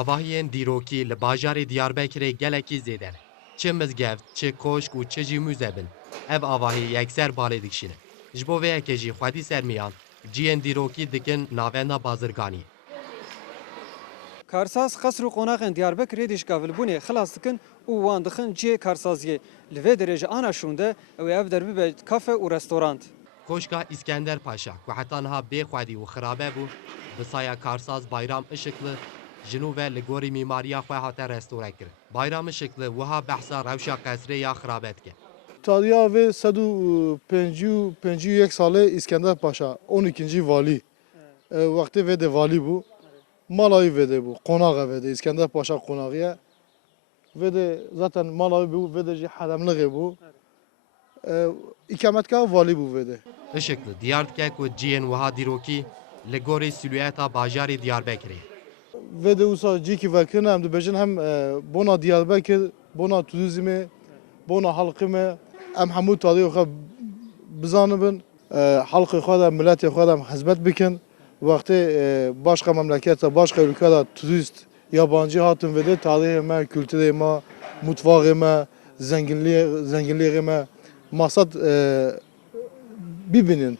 Avahiyên dîrokî li bajarê Diyarbekirê gelekî zêde ne. Çi mizgev, çi koşk û çi jî mûze bin. Ev avahî yekser balê dikişîne. Ji bo vê yekê jî xwedî sermiyan, ciyên dîrokî dikin navenda bazirganiyê. Karsaz qesr û qonaqên Diyarbekirê dîşkavilbûnê xilas dikin û wan dixin ciyê karsaziyê. Li vê derêje ana şûnde ew ê ev derbibe kafe û restorant. Koşka İskender Paşa ku heta niha bêxwedî û xirabe bû, bi saya Karsaz Bayram Işıklı ji nû ve li gorî mîmariya xwe hate restore kirin. Bayram Işıklı wiha behsa rewşa qesrê ya xirabe dike. Tariha ve 151 sale İskender Paşa 12. vali. Vakti ve de vali bu. Malayı ve de bu. Konağı ve de İskender Paşa konağı. Ve de zaten malayı bu ve de haremliği bu. İkametgah vali bu ve de. Işıklı diyar dike ku ciyên wiha dîrokî li gorî silûeta bajarê Diyarbekirê. Ve de usa ciki vekin hem de bejin hem bona Diyarbakır, bona turizmi, bona halkımı em hemû tarihi xwe bizanibin, halkı xwe de milletê xwe de hizmet bikin. Vakti başka memlekete, başka ülkede turist, yabancı hatun ve de tarihime, kültürime, mutfağıma, zenginliğime, maksat bibinin.